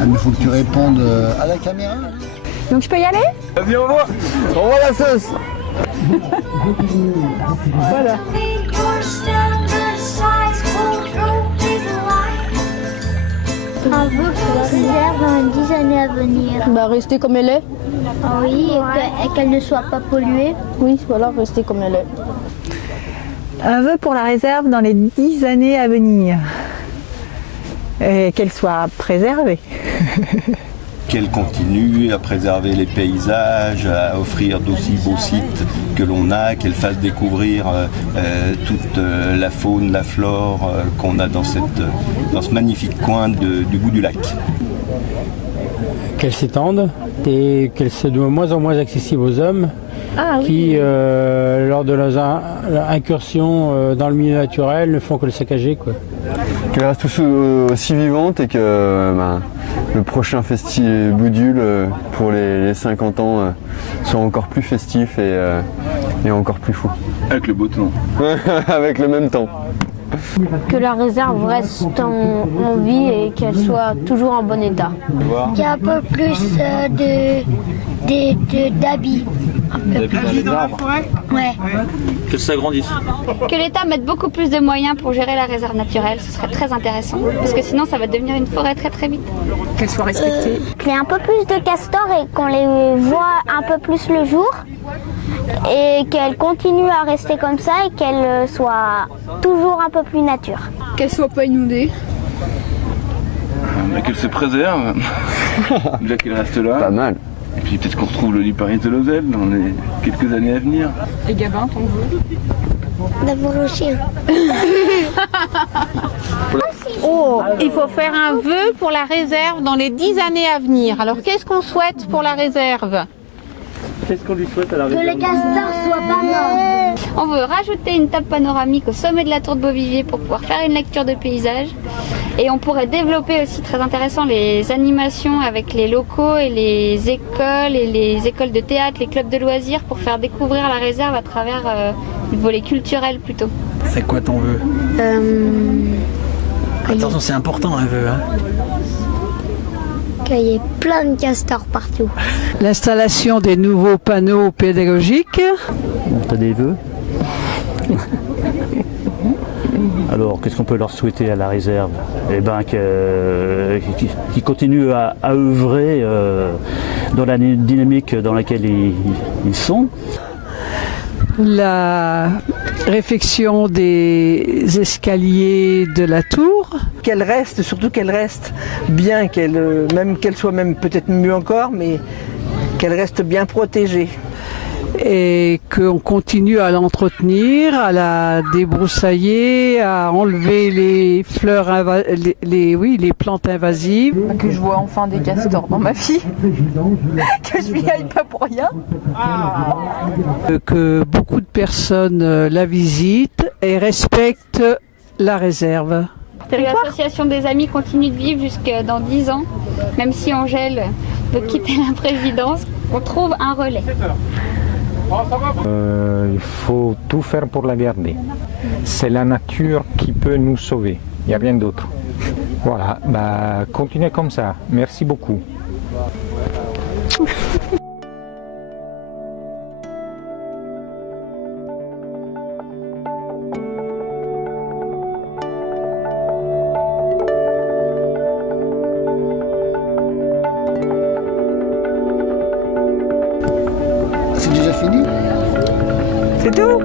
Ah, mais faut que tu répondes à la caméra. Donc je peux y aller? Vas-y, on voit la sauce. Voilà. Un vœu pour la réserve dans les 10 années à venir. Bah rester comme elle est. Ah oui, et qu'elle ne soit pas polluée. Oui, voilà, rester comme elle est. Un vœu pour la réserve dans les 10 années à venir. Et qu'elle soit préservée. Qu'elle continue à préserver les paysages, à offrir d'aussi beaux sites que l'on a, qu'elle fasse découvrir toute la faune, la flore qu'on a dans ce magnifique coin du bout du lac. Qu'elle s'étende et qu'elle soit de moins en moins accessible aux hommes qui, lors de leurs incursions dans le milieu naturel, ne font que le saccager, quoi. Qu'elle reste aussi vivante et que le prochain festival Boudule pour les 50 ans soit encore plus festif et encore plus fou. Avec le beau temps. Avec le même temps. Que la réserve reste en vie et qu'elle soit toujours en bon état. Il y a un peu plus d'habits. D'habits dans la forêt ? Ouais. Que ça grandisse. Que l'État mette beaucoup plus de moyens pour gérer la réserve naturelle, ce serait très intéressant. Parce que sinon, ça va devenir une forêt très très vite. Qu'elle soit respectée. Qu'il y ait un peu plus de castors et qu'on les voit un peu plus le jour. Et qu'elle continue à rester comme ça et qu'elle soit toujours un peu plus nature. Qu'elle soit pas inondée. Mais qu'elle se préserve. Déjà qu'elle reste là. Pas mal. Et puis peut-être qu'on retrouve le Liparis de Lozelle dans les quelques années à venir. Et Gabin, ton vœu? D'avoir un chien. Oh, il faut faire un vœu pour la réserve dans les 10 années à venir. Alors qu'est-ce qu'on souhaite pour la réserve? Qu'est-ce qu'on lui souhaite à la Que réserve ? les castors soient pas morts. On veut rajouter une table panoramique au sommet de la tour de Beauvivier pour pouvoir faire une lecture de paysage. Et on pourrait développer aussi, très intéressant, les animations avec les locaux et les écoles de théâtre, les clubs de loisirs pour faire découvrir la réserve à travers le volet culturel plutôt. C'est quoi ton vœu? Attention, c'est important un vœu. Hein. Qu'il y ait plein de castors partout. L'installation des nouveaux panneaux pédagogiques. T'as des vœux? Alors, qu'est-ce qu'on peut leur souhaiter à la réserve? Eh bien, qu'ils continuent à œuvrer dans la dynamique dans laquelle ils sont. La réfection des escaliers de la tour. Qu'elle reste, surtout qu'elle reste bien, même qu'elle soit même peut-être mieux encore, mais qu'elle reste bien protégée. Et qu'on continue à l'entretenir, à la débroussailler, à enlever les fleurs, les plantes invasives. Que je vois enfin des castors dans ma vie. Que je n'y aille pas pour rien. Que beaucoup de personnes la visitent et respectent la réserve. Que l'association des amis continue de vivre jusque dans 10 ans, même si Angèle veut quitter la présidence, on trouve un relais. Il faut tout faire pour la garder. C'est la nature qui peut nous sauver. Il n'y a rien d'autre. Voilà, continuez comme ça. Merci beaucoup. C'est déjà fini? C'est tout?